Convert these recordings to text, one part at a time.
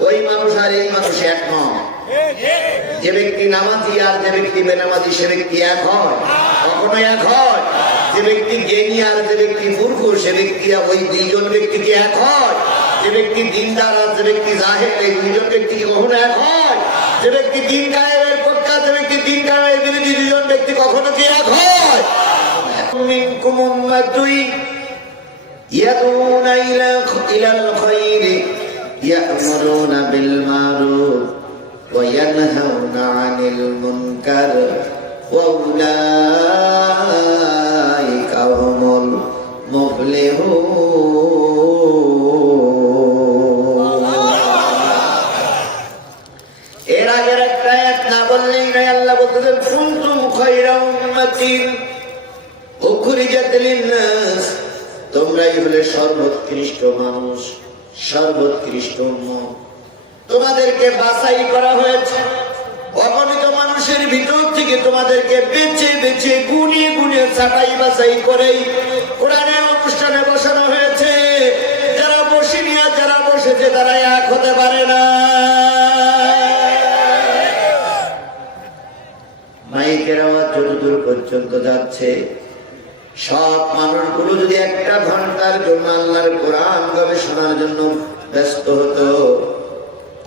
ওই মানুষ আর এই মানুষ এক নয়। যে ব্যক্তি নামাজি আর যে ব্যক্তি বেনামাজি, সে ব্যক্তি এক হয়। কখনো এক হয়। যে ব্যক্তি জ্ঞানী আর যে ব্যক্তি মূর্খ, সে ব্যক্তি ওই দুইজন ব্যক্তিকে এক হয়। যে ব্যক্তি দিনদার আর যে ব্যক্তি জাহেদ, এই দুইজন ব্যক্তি কখনো এক হয়। যে ব্যক্তি দিন কায়েমের পক্ষা যে ব্যক্তি দিন কায়েমের বিরোধী দুজন ব্যক্তি কখনো কি এক হয়? মিনকুম ইয়াদুনা ইলা ইলাল খায়র يأمرون بالمعروف وينهون عن المنكر وأولئك هم المفلحون এর আগের একটা এক না বললেই নয় আল্লাহ বলতেছেন কুনতুম খায়রা উম্মাতিন উখরিজাত লিন-নাস তোমরাই হলে সর্বোৎকৃষ্ট মানুষ সর্বোৎকৃষ্ট তোমাদেরকে বাছাই করা হয়েছে। অগণিত মানুষের ভিতর থেকে তোমাদেরকে বেছে বেছে গুনিয়ে গুনিয়ে ছাটাই বাছাই করেই কোরআনের অনুষ্ঠানে বসানো হয়েছে। যারা বসেনি আর যারা বসেছে তারা এক হতে পারে না। মাইকের আওয়াজ যতদূর পর্যন্ত যাচ্ছে সব মানুষগুলো যদি একটা ঘণ্টার জন্য আল্লাহর কোরআন গবেষণার জন্য ব্যস্ত হতো,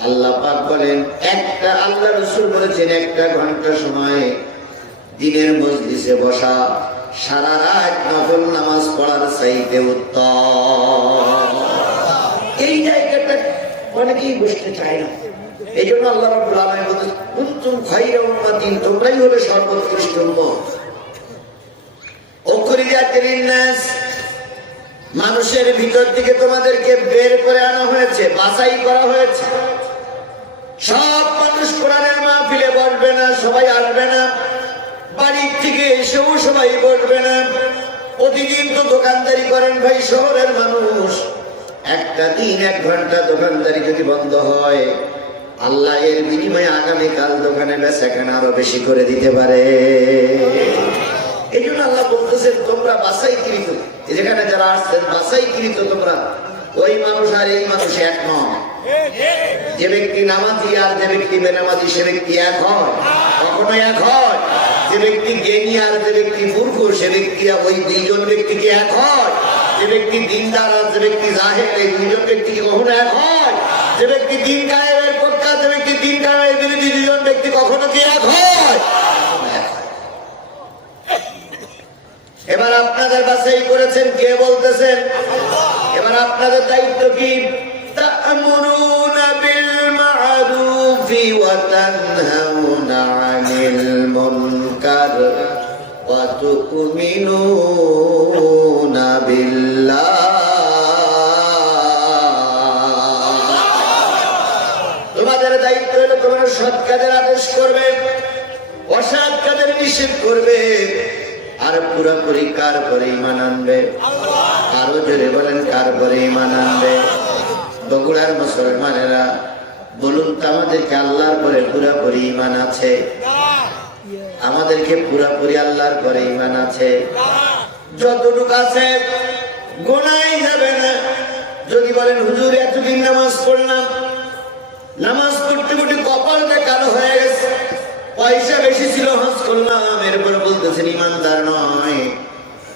আল্লাহ পাক বলেন, একটা আল্লাহ রসুল বলেছেন, একটা ঘণ্টা সময় দিনের মজলিসে বসা, সারা রাত নফল নামাজ পড়ার চাইতে উত্তম। এই জায়গাটা অনেকেই বসতে চায় না। এই জন্য আল্লাহ রাব্বুল আলামিন বলেন কুনতুম খায়রা উম্মাতিন, তোমরাই হলে সর্বোৎকৃষ্ট উম্মত। মানুষের ভিতর থেকে তোমাদেরকে বের করে আনা হয়েছে, বাছাই করা হয়েছে। সব মানুষ কোরআনের মাহফিলে বসবে না, সবাই আসবে না। বাড়ির থেকে এসেও সবাই বসবে না। প্রতিদিন তো দোকানদারি করেন ভাই, শহরের মানুষ। একটা দিন, এক ঘণ্টা দোকানদারি যদি বন্ধ হয়, আল্লাহ এর বিনিময়ে আগামীকাল দোকানে বেচাকেনা আরও বেশি করে দিতে পারে। এই জন্য আল্লাহ বলতেছেন তোমরা বাসাইকৃত যেখানে যারা আসছেন বাসাইকৃত তোমরা। ওই মানুষ আর এই মানুষ এক নয়। যে ব্যক্তি নামাজি আর যে ব্যক্তি বেনামাজি, সে ব্যক্তি এক হয়। কখনো এক হয়। যে ব্যক্তি জ্ঞানী আর যে ব্যক্তি মূর্খ, সে ব্যক্তি ওই দুইজন ব্যক্তি কি এক হয়। যে ব্যক্তি দিনদার আর যে ব্যক্তি জাহের এই দুইজন ব্যক্তি কি কখনো এক হয়। যে ব্যক্তি দিন গায়েবের পক্ষে যে ব্যক্তি দিন গায়েবের বিরোধী দুজন ব্যক্তি কখনো কি এক হয় এক হয়। এবার আপনাদের বাসাই করেছেন কে বলতেছেন এবার আপনাদের দায়িত্ব কি تأمرون بالمعروف وتنهون عن المنكر وتؤمنون بالله তোমাদের দায়িত্ব হলো তোমরা সৎ কাজের আদেশ করবে অসৎ কাজের নিষেধ করবে আর পুরোপুরি কার পরে ইমান আনবে? আরও জোরে বলেন, কার পরে ইমান আনবে? বগুড়ার মুসলমানেরা, বলুন তো আমাদেরকে আল্লাহর পরে পুরোপুরি ইমান আছে? আমাদেরকে পুরোপুরি আল্লাহর পরে ইমান আছে? যতটুকু আছে, গোনাই যাবে না। যদি বলেন, হুজুর, এতদিন নামাজ পড়লাম। নামাজ পড়তে পড়তে কপালটা কালো হয়ে গেছে। পয়সা বেশি ছিল, হজ করলাম। এরপরে বলতেছেন ইমানদার নয়।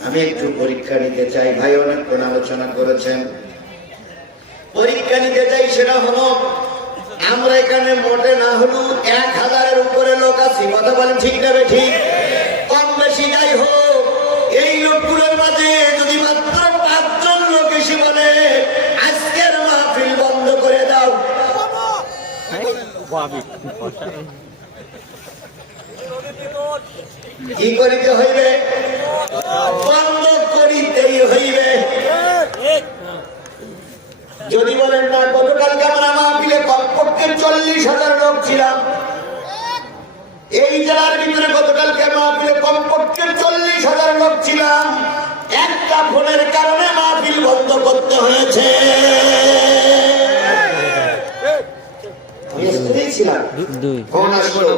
আমি একটু পরীক্ষা নিতে চাই। ভাই অনেকক্ষণ আলোচনা করেছেন। পরীক্ষা নিতে চাই সেটা হলো, আমরা এখানে মোটে না হলেও এক হাজারের উপরে লোক আছি। কথা বলেন ঠিক যাবে ঠিক কম বেশি যাই হোক, এই লোকগুলোর মাঝে যদি মাত্র পাঁচজন লোক এসে বলে, আজকের মাহফিল বন্ধ করে দাও। কি করিতে হইবে? বন্ধ করিতেই হইবে। যদি বলেন না গতকালকে আমরা মাহফিলে কমপক্ষে চল্লিশ হাজার লোক ছিলাম। এই জেলার ভিতরে গতকালকে মাহফিলে কমপক্ষে চল্লিশ হাজার লোক ছিলাম। একটা ফোনের কারণে মাহফিল বন্ধ করতে হয়েছে। ছিলাম ফোন আসলো।